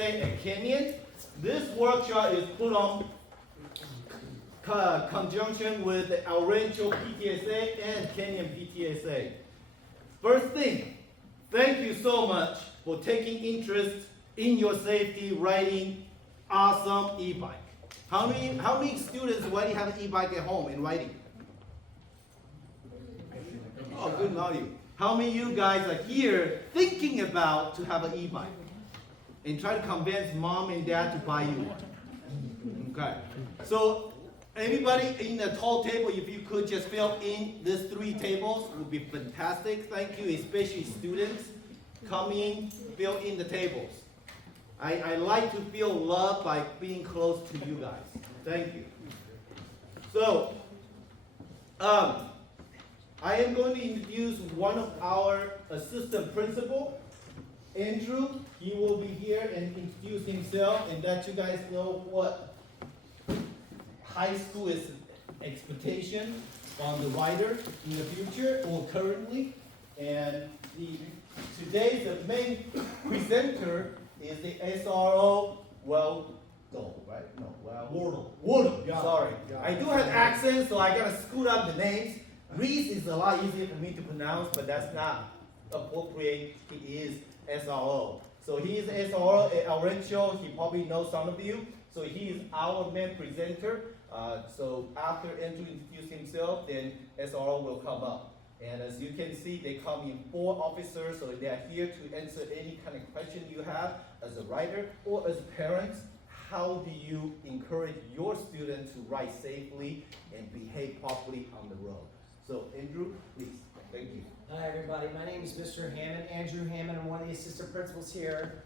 at Canyon. This workshop is put on conjunction with the El Rancho PTSA and Canyon PTSA. First thing, thank you so much for taking interest in your safety riding awesome e-bike. How many students already have an e-bike at home and riding? Oh, good amount of you. How many of you guys are here thinking about to have an e-bike? And try to convince mom and dad to buy you one. Okay. So everybody in the tall table, if you could just fill in these 3 tables, would be fantastic. Thank you, especially students. Come in, fill in the tables. I like to feel loved by being close to you guys. Thank you. So, I am going to introduce one of our assistant principal, Andrew. He will be here and introduce himself and let you guys know what high school is expectation on the rider in the future or currently. And today's the main presenter is the SRO right? No, Wardle. Sorry. I do have accents, so I gotta scoot up the names. Reese is a lot easier for me to pronounce, but that's not appropriate. He is SRO. So he is SRO at El Rancho. He probably knows some of you. So he is our main presenter. So after Andrew introduces himself, then SRO will come up. And as you can see, they come in 4 officers, so they are here to answer any kind of question you have as a rider or as parents. How do you encourage your students to ride safely and behave properly on the road? So Andrew, please. Thank you. Hi everybody, my name is Mr. Hammond, Andrew Hammond. I'm one of the assistant principals here.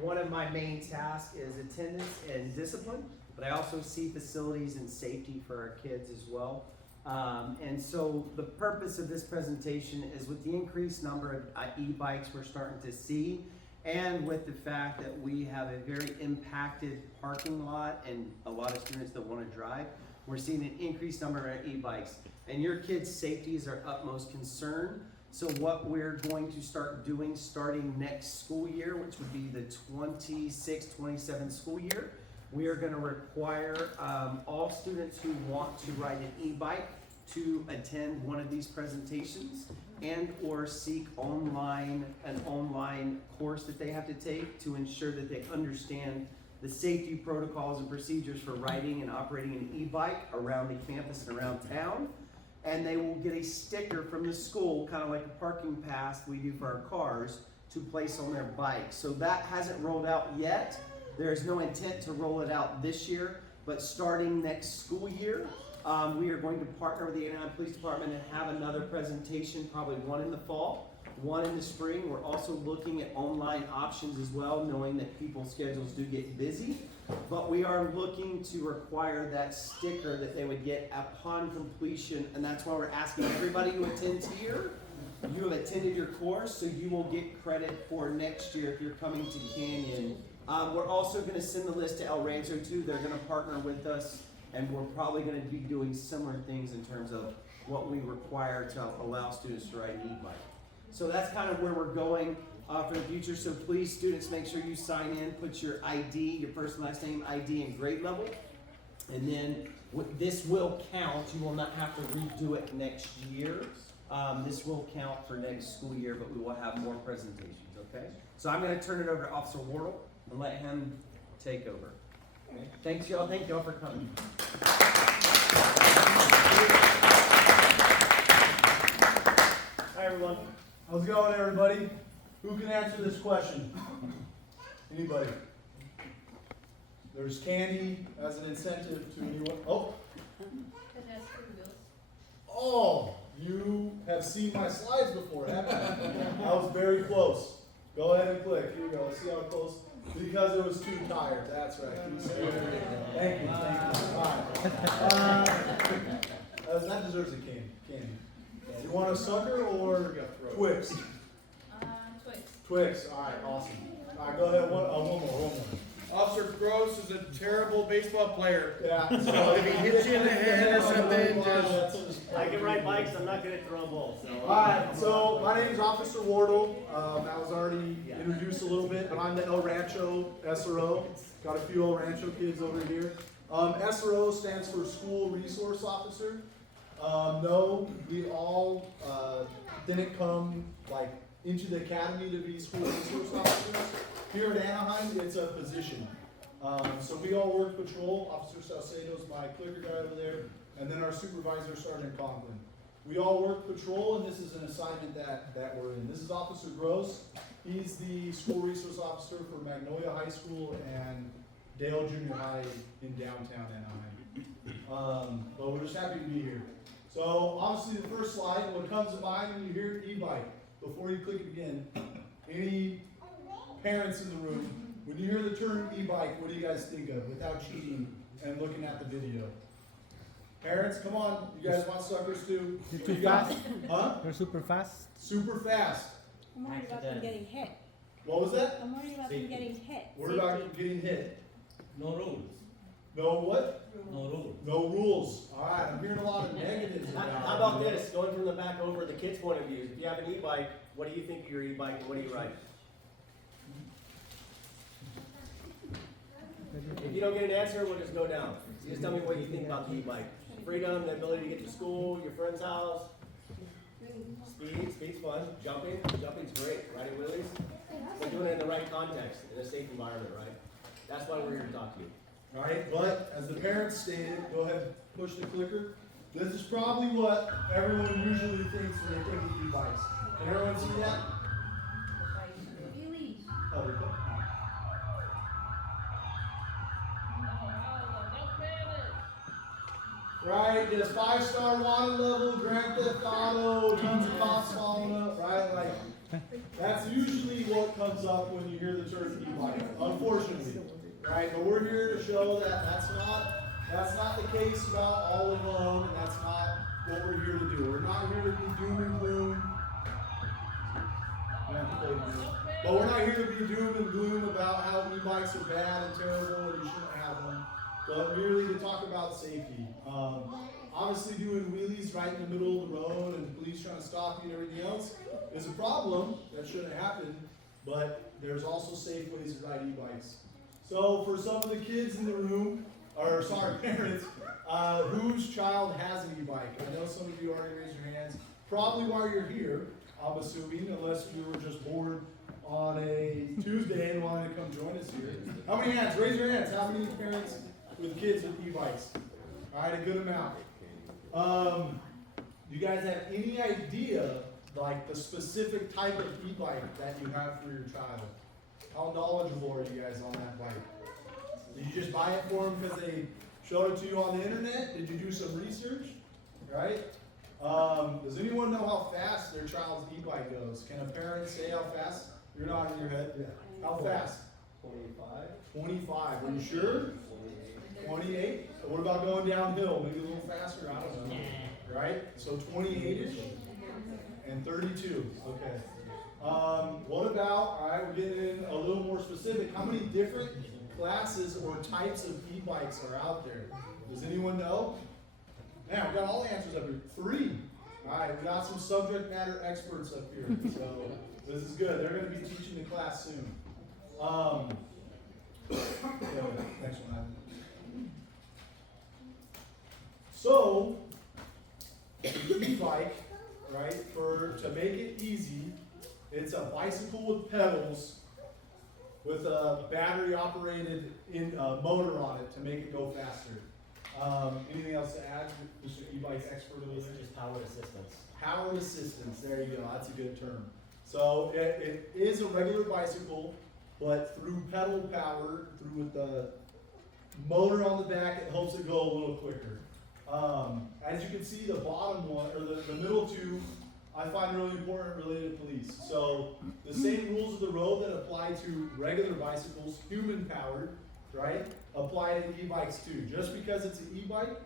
One of my main tasks is attendance and discipline, but I also see facilities and safety for our kids as well. And so the purpose of this presentation is with the increased number of e-bikes we're starting to see, and with the fact that we have a very impacted parking lot and a lot of students that want to drive, we're seeing an increased number of e-bikes. And your kids' safety is our utmost concern. So what we're going to start doing starting next school year, which would be the 26-27 school year, we are going to require all students who want to ride an e-bike to attend one of these presentations and or seek an online course that they have to take to ensure that they understand the safety protocols and procedures for riding and operating an e-bike around the campus and around town. And they will get a sticker from the school, kind of like a parking pass we do for our cars, to place on their bike. So that hasn't rolled out yet. There's no intent to roll it out this year, but starting next school year, we are going to partner with the Anaheim Police Department and have another presentation, probably one in the fall, one in the spring. We're also looking at online options as well, knowing that people's schedules do get busy. But we are looking to require that sticker that they would get upon completion, and that's why we're asking everybody who attends here. You have attended your course, so you will get credit for next year if you're coming to Canyon. We're also going to send the list to El Rancho too. They're going to partner with us, and we're probably going to be doing similar things in terms of what we require to allow students to ride an e-bike. So that's kind of where we're going for the future. So please, students, make sure you sign in, put your ID, your first and last name, ID, and grade level. And then this will count. You will not have to redo it next year. This will count for next school year, but we will have more presentations, okay? So I'm going to turn it over to Officer Wardle and let him take over. Okay. Thanks, y'all. Thank y'all for coming. Hi, everyone. How's it going, everybody? Who can answer this question? Anybody? There's candy as an incentive to anyone. Oh. Oh, you have seen my slides before, haven't you? I was very close. Go ahead and click. Here we go. Let's see how close. Because it was too tired. That's right. Thank you. All right. That deserves a candy. You want a sucker or Twix? Twix. All right. Awesome. All right. Go ahead. One more. Officer Gross is a terrible baseball player. Yeah. So if he hits you in the head or something, just I can ride bikes, I'm not good at throwing balls, so. Alright, so my name is Officer Wardle. I was already introduced a little bit, but I'm the El Rancho SRO. Got a few El Rancho kids over here. SRO stands for School Resource Officer. No, we all didn't come like into the academy to be school resource officers. Here at Anaheim, it's a position. So we all work patrol. Officer Salcedo's my clicker guy over there, and then our supervisor, Sergeant Conklin. We all work patrol, and this is an assignment that we're in. This is Officer Gross. He's the school resource officer for Magnolia High School and Dale Junior High in downtown Anaheim. But we're just happy to be here. So obviously the first slide, what comes to mind when you hear e-bike, before you click it again, any parents in the room, when you hear the term e-bike, what do you guys think of without cheating and looking at the video? Parents, come on, you guys want suckers too? You're too You got- fast. Huh? They're super fast. Super fast. I'm worried about them getting hit. What was that? I'm worried about them getting hit. Worried about getting hit. No rules. No what? No rules. No rules. Alright, I'm hearing a lot of negatives about it. How about this, going from the back over, the kids' point of view, if you have an e-bike, what do you think of your e-bike and what do you ride? If you don't get an answer, we'll just go down. You just tell me what you think about the e-bike. Freedom, the ability to get to school, your friend's house. Speed's fun. Jumping's great. Riding wheelies, but doing it in the right context, in a safe environment, right? That's why we're here to talk to you. Alright, but as the parents stated, go ahead and push the clicker. This is probably what everyone usually thinks when they think of e-bikes. Can everyone see that? Oh, there you go. Right, just 5-star wanted level, Grand Theft Auto, tons of cops following up, right? Like, that's usually what comes up when you hear the term e-bike, unfortunately, right? But we're here to show that that's not the case about all of alone, and that's not what we're here to do. We're not here to be doom and gloom. But we're not here to be doom and gloom about how e-bikes are bad and terrible and you shouldn't have them, but merely to talk about safety. Obviously doing wheelies right in the middle of the road and police trying to stop you and everything else is a problem. That shouldn't happen, but there's also safe ways to ride e-bikes. So for some of the kids in the room, or sorry, parents, whose child has an e-bike? I know some of you already raised your hands. Probably while you're here, I'm assuming, unless you were just bored on a Tuesday and wanted to come join us here. How many hands? Raise your hands. How many parents with kids with e-bikes? All right, a good amount. Do you guys have any idea, like the specific type of e-bike that you have for your child? How knowledgeable are you guys on that bike? Did you just buy it for them because they showed it to you on the internet? Did you do some research? Right? Does anyone know how fast their child's e-bike goes? Can a parent say how fast? You're nodding your head. Yeah. How fast? 25. 25. Are you sure? 28? So what about going downhill? Maybe a little faster? I don't know. Right? So 28-ish and 32. Okay. What about, all right, we're getting in a little more specific. How many different classes or types of e-bikes are out there? Does anyone know? Man, we got all the answers up here. 3. All right, we got some subject matter experts up here. So this is good. They're going to be teaching the class soon. Next one. So, the e-bike, right, to make it easy, it's a bicycle with pedals with a battery operated motor on it to make it go faster. Anything else to add, Mr. E-bike expert over there? Just powered assistance. Powered assistance, there you go, that's a good term. So it is a regular bicycle, but through pedal power, with the motor on the back, it helps it go a little quicker. As you can see, the bottom one, or the middle two, I find really important related to police. So the same rules of the road that apply to regular bicycles, human powered, right, apply to e-bikes too. Just because it's an e-bike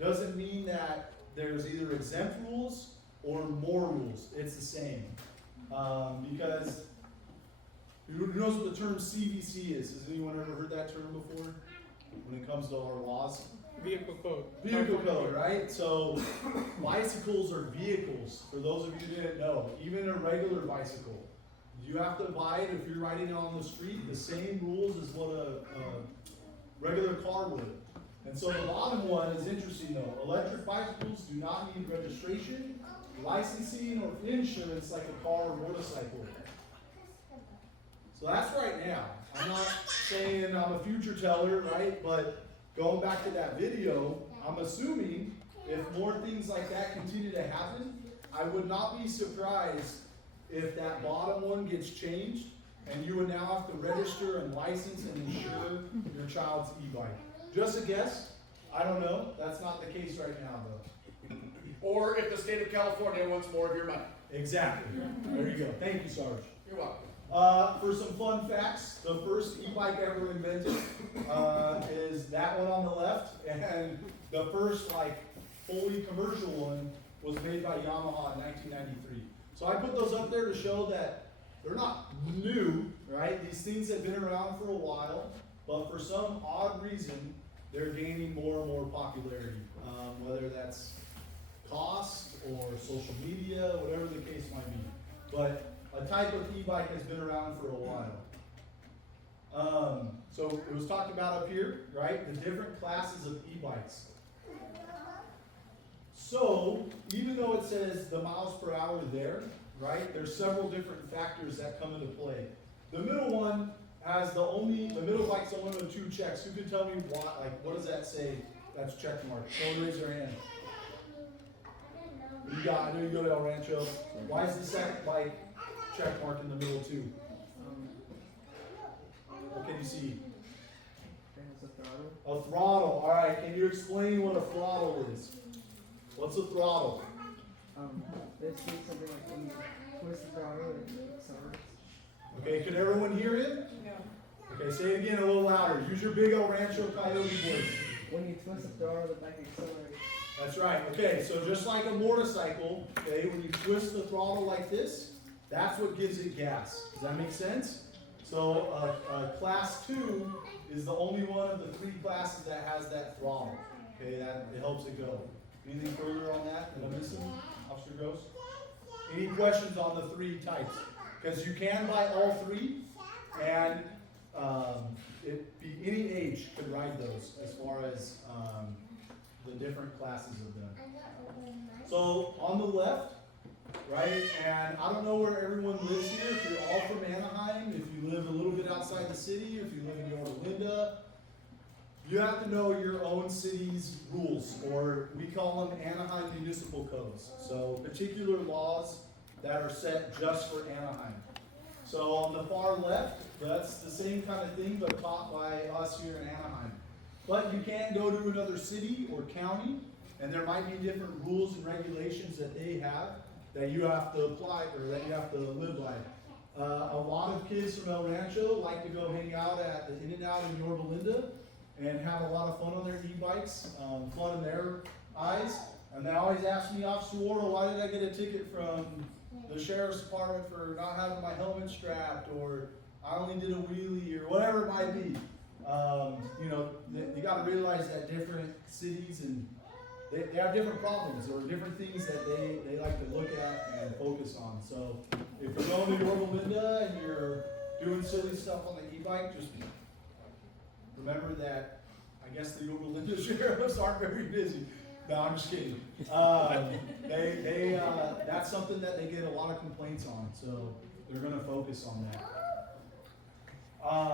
doesn't mean that there's either exempt rules or more rules. It's the same. Because who knows what the term CVC is? Has anyone ever heard that term before? when it comes to our laws? Vehicle code. Vehicle code, right? So bicycles are vehicles, for those of you who didn't know. Even a regular bicycle, you have to abide, if you're riding it on the street, the same rules as what a regular car would. And so the bottom one is interesting though. Electric bicycles do not need registration, licensing, or insurance like a car or motorcycle. So that's right now. I'm not saying I'm a future teller, right? But going back to that video, I'm assuming if more things like that continue to happen, I would not be surprised if that bottom one gets changed and you would now have to register and license and insure your child's e-bike. Just a guess. I don't know. That's not the case right now though. Or if the state of California wants more of your money. Exactly. There you go. Thank you, Sarge. You're welcome. For some fun facts, the first e-bike ever invented is that one on the left, and the first like fully commercial one was made by Yamaha in 1993. So I put those up there to show that they're not new, right? These things have been around for a while, but for some odd reason, they're gaining more and more popularity, whether that's cost or social media, whatever the case might be. But a type of e-bike has been around for a while. So it was talked about up here, right? The different classes of e-bikes. So even though it says the miles per hour there, right? There's several different factors that come into play. The middle one has the middle bike's the one with 2 checks. Who can tell me what does that say? That's check mark. Someone raise their hand. I know you go to El Rancho. Why is the second bike check mark in the middle too? What can you see? A throttle. All right. Can you explain what a throttle is? What's a throttle? Basically something like when you twist the throttle, it accelerates. Okay. Can everyone hear him? No. Okay. Say it again a little louder. Use your big El Rancho Coyote voice. When you twist the throttle, the bike accelerates. That's right. Okay. So just like a motorcycle, okay, when you twist the throttle like this, that's what gives it gas. Does that make sense? So class 2 is the only one of the 3 classes that has that throttle. Okay, that it helps it go. Anything further on that I'm missing, Officer Gross? Any questions on the 3 types? Because you can buy all 3, and any age could ride those as far as the different classes of them. So on the left, right, and I don't know where everyone lives here, if you're all from Anaheim, if you live a little bit outside the city, if you live in Yorba Linda, you have to know your own city's rules, or we call them Anaheim municipal codes. So particular laws that are set just for Anaheim. So on the far left, that's the same kind of thing, but taught by us here in Anaheim. But you can go to another city or county, and there might be different rules and regulations that they have that you have to apply, or that you have to live by. A lot of kids from El Rancho like to go hang out at the In-N-Out in Yorba Linda and have a lot of fun on their e-bikes, fun in their eyes. And they always ask me, Officer Wardle, why did I get a ticket from the sheriff's department for not having my helmet strapped, or I only did a wheelie, or whatever it might be. You know, you gotta realize that different cities and they have different problems or different things that they like to look at and focus on. So if you're going to Yorba Linda and you're doing silly stuff on the e-bike, just remember that I guess the Yorba Linda sheriffs aren't very busy. No, I'm just kidding. That's something that they get a lot of complaints on, so they're gonna focus on that.